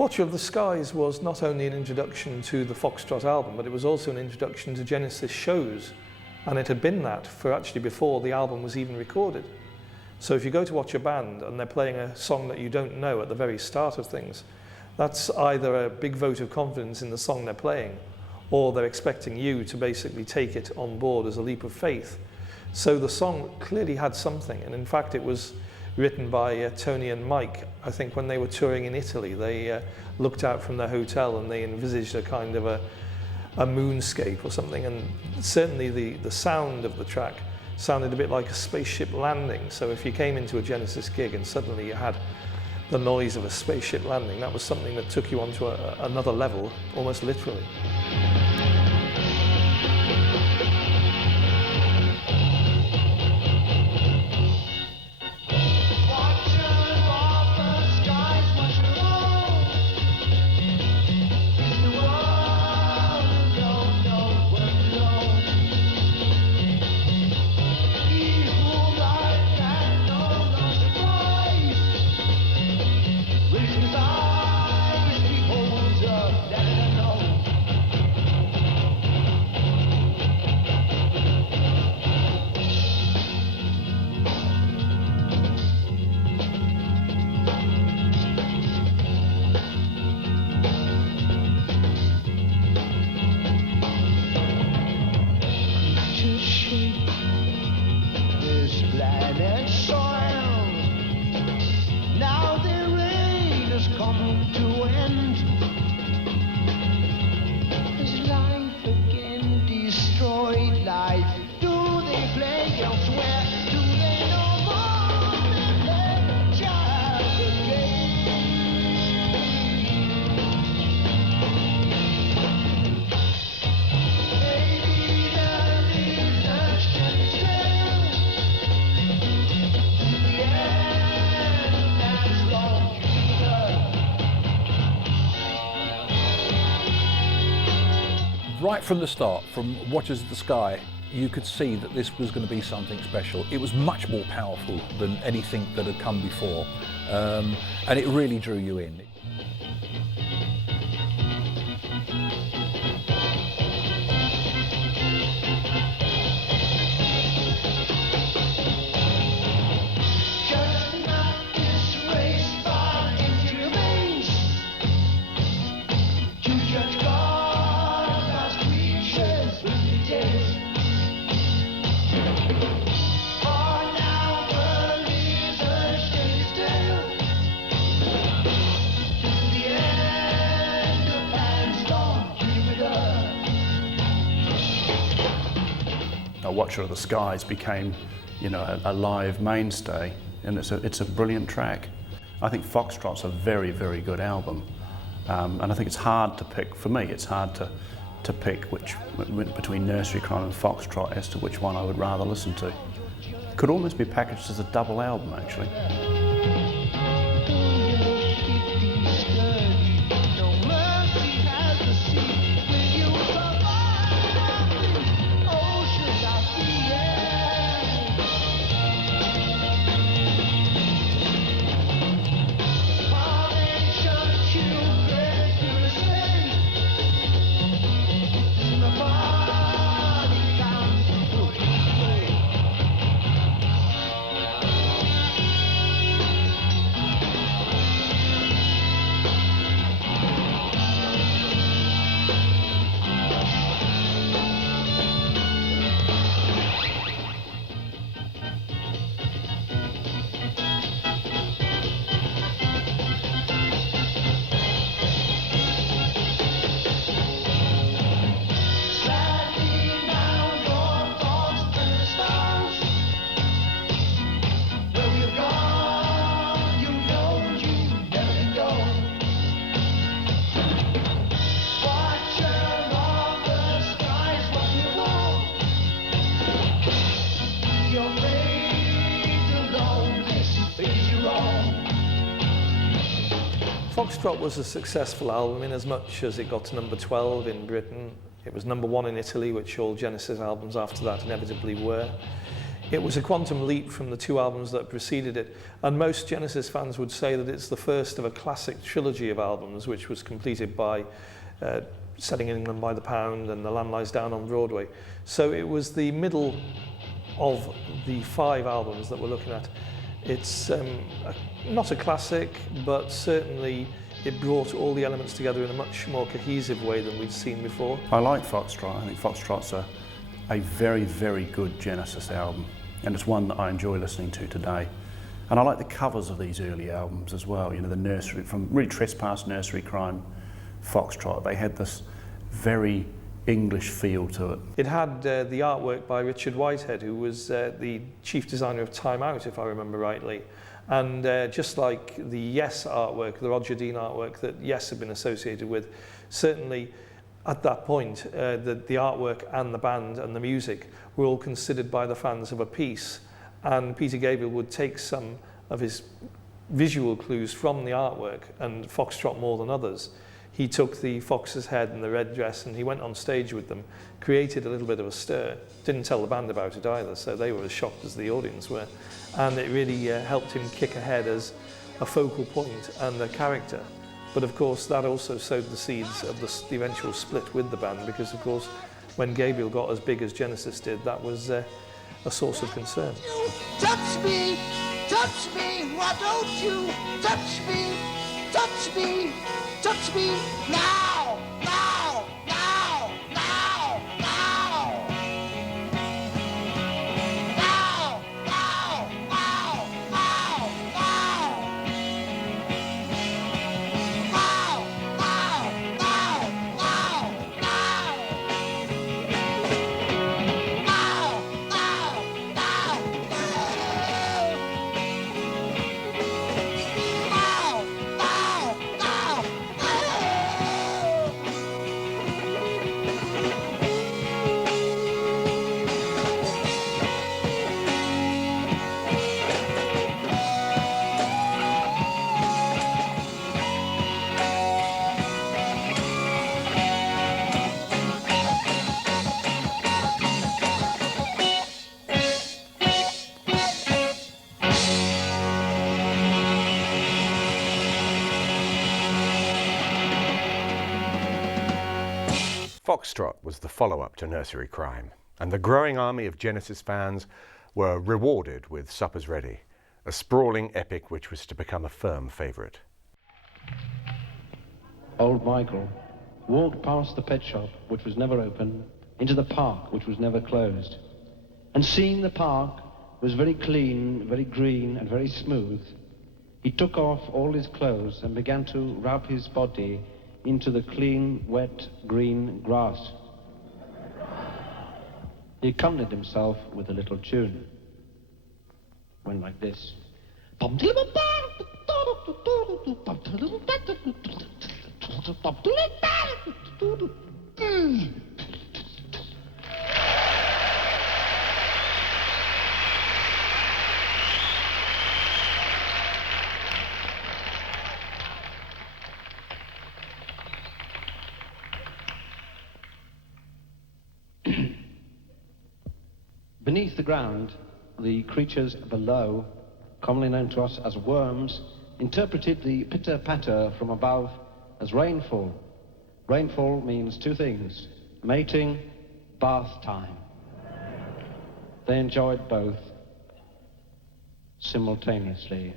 Watcher of the Skies was not only an introduction to the Foxtrot album, but it was also an introduction to Genesis shows, and it had been that for actually before the album was even recorded. So if you go to watch a band and they're playing a song that you don't know at the very start of things, that's either a big vote of confidence in the song they're playing, or they're expecting you to basically take it on board as a leap of faith. So the song clearly had something, and in fact it was written by Tony and Mike. I think when they were touring in Italy, they looked out from their hotel and they envisaged a kind of a moonscape or something, and certainly the sound of the track sounded a bit like a spaceship landing. So if you came into a Genesis gig and suddenly you had the noise of a spaceship landing, that was something that took you onto another level, almost literally. Right from the start, from Watchers of the Sky, you could see that this was going to be something special. It was much more powerful than anything that had come before, and it really drew you in. Watcher of the Skies became, a live mainstay, and it's a brilliant track. I think Foxtrot's a very, very good album, and I think it's hard to pick. For me, it's hard to pick between Nursery Crime and Foxtrot as to which one I would rather listen to. It could almost be packaged as a double album, actually. Foxtrot was a successful album in as much as it got to number 12 in Britain. It was number 1 in Italy, which all Genesis albums after that inevitably were. It was a quantum leap from the two albums that preceded it, and most Genesis fans would say that it's the first of a classic trilogy of albums, which was completed by Setting in England by the Pound and The Land Lies Down on Broadway. So it was the middle of the 5 albums that we're looking at. It's not a classic, but certainly it brought all the elements together in a much more cohesive way than we'd seen before. I like Foxtrot. I think Foxtrot's a very, very good Genesis album, and it's one that I enjoy listening to today. And I like the covers of these early albums as well, you know, the nursery, from really Trespass, Nursery Crime, Foxtrot. They had this very English feel to it. It had the artwork by Richard Whitehead, who was the chief designer of Time Out, if I remember rightly. And just like the Yes artwork, the Roger Dean artwork that Yes had been associated with, certainly at that point, the artwork and the band and the music were all considered by the fans of a piece. And Peter Gabriel would take some of his visual clues from the artwork, and Foxtrot more than others. He took the fox's head and the red dress and he went on stage with them, created a little bit of a stir, didn't tell the band about it either, so they were as shocked as the audience were. And it really helped him kick ahead as a focal point and a character. But of course that also sowed the seeds of the eventual split with the band, because of course when Gabriel got as big as Genesis did, that was a source of concern. Touch me, why don't you touch me, touch me, touch me now, now, now, now, now. Now, now, now, now, now. Now, now, now, now, now. Now, now, Foxtrot was the follow-up to Nursery Crime, and the growing army of Genesis fans were rewarded with Supper's Ready, a sprawling epic which was to become a firm favourite. Old Michael walked past the pet shop, which was never open, into the park, which was never closed. And seeing the park was very clean, very green, and very smooth, he took off all his clothes and began to rub his body into the clean, wet, green grass. He accompanied himself with a little tune. Went like this. Beneath the ground, the creatures below, commonly known to us as worms, interpreted the pitter-patter from above as rainfall. Rainfall means two things: mating, bath time. They enjoyed both simultaneously.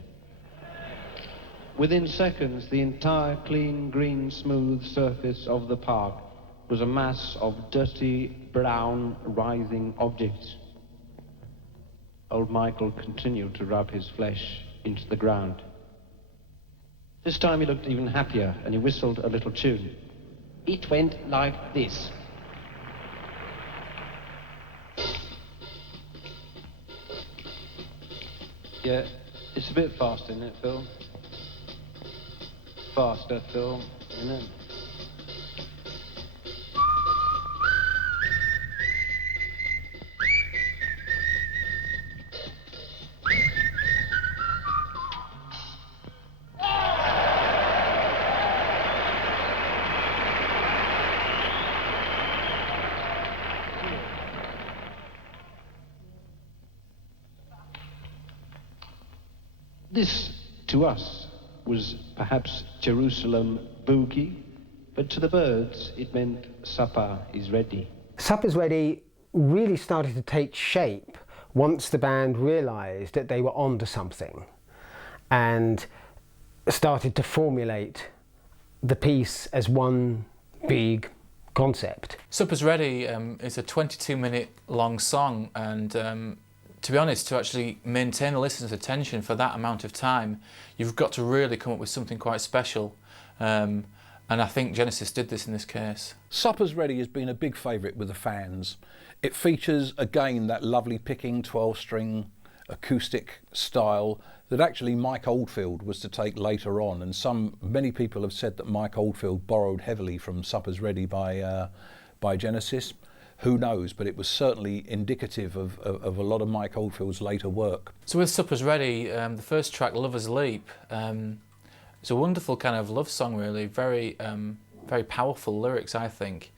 Within seconds, the entire clean, green, smooth surface of the park was a mass of dirty, brown, writhing objects. Old Michael continued to rub his flesh into the ground. This time he looked even happier, and he whistled a little tune. It went like this. Yeah, it's a bit fast, isn't it, Phil? Faster, Phil, isn't it? This, to us, was perhaps Jerusalem boogie, but to the birds it meant supper is ready. Supper's Ready really started to take shape once the band realised that they were onto something and started to formulate the piece as one big concept. Supper's Ready is a 22-minute long song, and to be honest, to actually maintain a listener's attention for that amount of time, you've got to really come up with something quite special. And I think Genesis did this in this case. Supper's Ready has been a big favourite with the fans. It features, again, that lovely picking 12-string acoustic style that actually Mike Oldfield was to take later on, and many people have said that Mike Oldfield borrowed heavily from Supper's Ready by Genesis. Who knows, but it was certainly indicative of a lot of Mike Oldfield's later work. So with Supper's Ready, the first track, Lover's Leap, it's a wonderful kind of love song, really, very powerful lyrics, I think.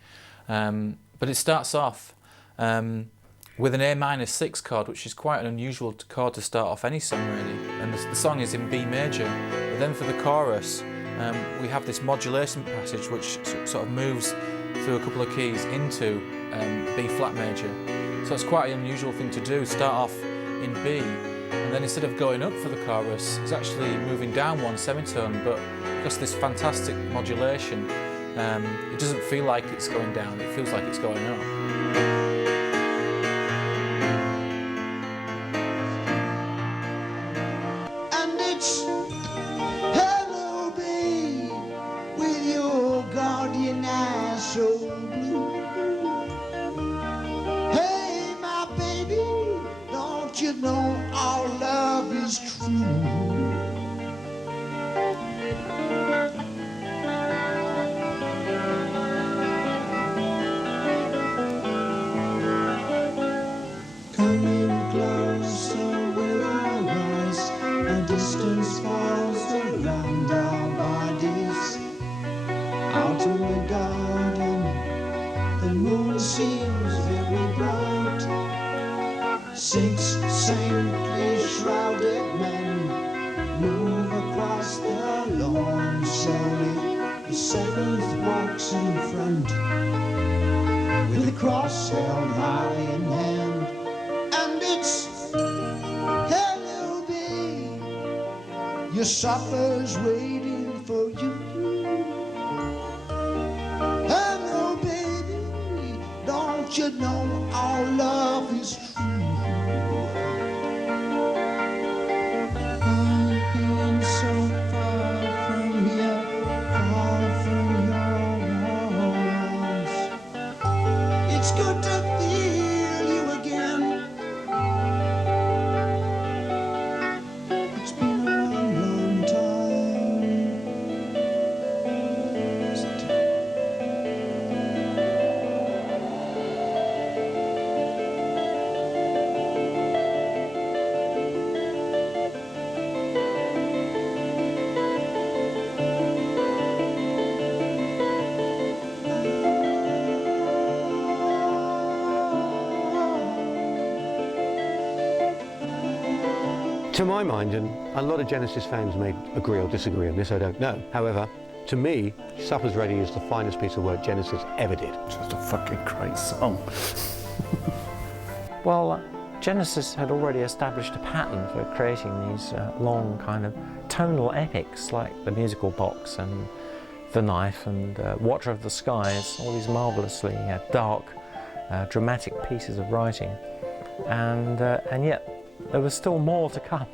But it starts off with an A minor 6 chord, which is quite an unusual chord to start off any song, really. And the song is in B major. But then for the chorus, we have this modulation passage which sort of moves through a couple of keys into B flat major. So it's quite an unusual thing to do, start off in B, and then instead of going up for the chorus, it's actually moving down one semitone, but because of this fantastic modulation, it doesn't feel like it's going down, it feels like it's going up. Distance falls around our bodies. Out in the garden, the moon seems very bright. 6 saintly shrouded men move across the lawn slowly. The 7th walks in front with a cross held high in hand, and it's your supper's waiting for you. Hello, baby, don't you know our love is true? I've been so far from here, far from your arms. It's good to feel you again. It's been a long time. To my mind, and a lot of Genesis fans may agree or disagree on this, I don't know. However, to me, Supper's Ready is the finest piece of work Genesis ever did. Just a fucking great song. Well, Genesis had already established a pattern for creating these long kind of tonal epics like The Musical Box and The Knife and Watcher of the Skies, all these marvellously dark, dramatic pieces of writing. And yet, there was still more to come.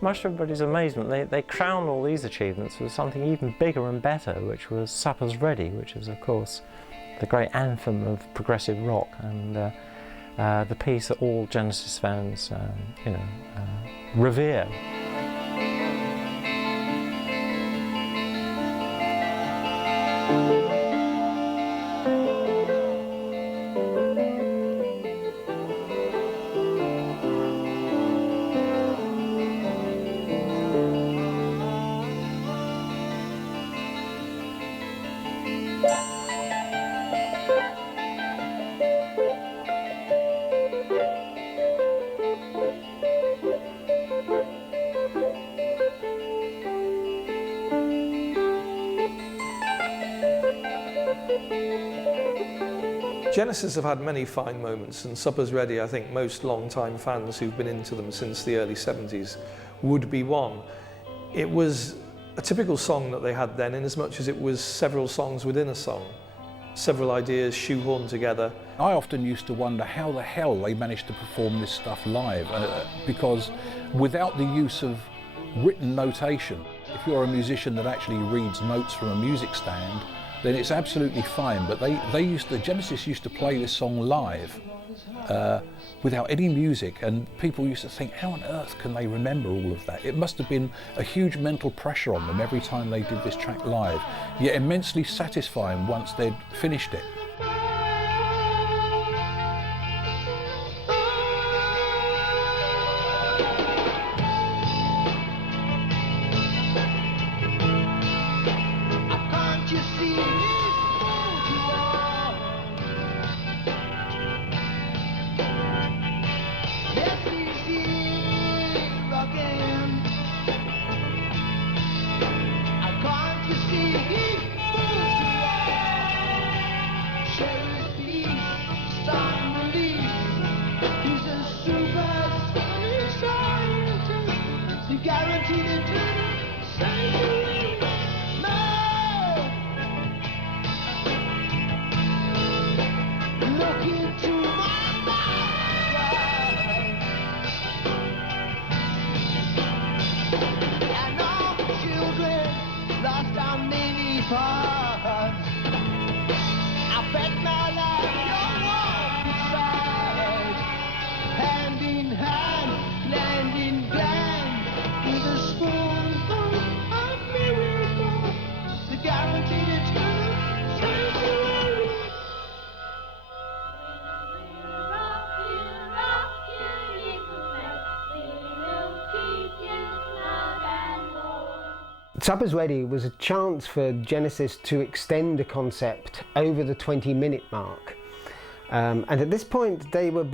Much to everybody's amazement, they crowned all these achievements with something even bigger and better, which was Supper's Ready, which is, of course, the great anthem of progressive rock and the piece that all Genesis fans, revere. Genesis have had many fine moments, and Supper's Ready, I think most long-time fans who've been into them since the early 70s would be one. It was a typical song that they had then, in as much as it was several songs within a song, several ideas shoehorned together. I often used to wonder how the hell they managed to perform this stuff live, because without the use of written notation, if you're a musician that actually reads notes from a music stand, then it's absolutely fine. But Genesis used to play this song live without any music, and people used to think, how on earth can they remember all of that? It must have been a huge mental pressure on them every time they did this track live, yet immensely satisfying once they'd finished it. Supper's Ready was a chance for Genesis to extend the concept over the 20-minute mark. And at this point they were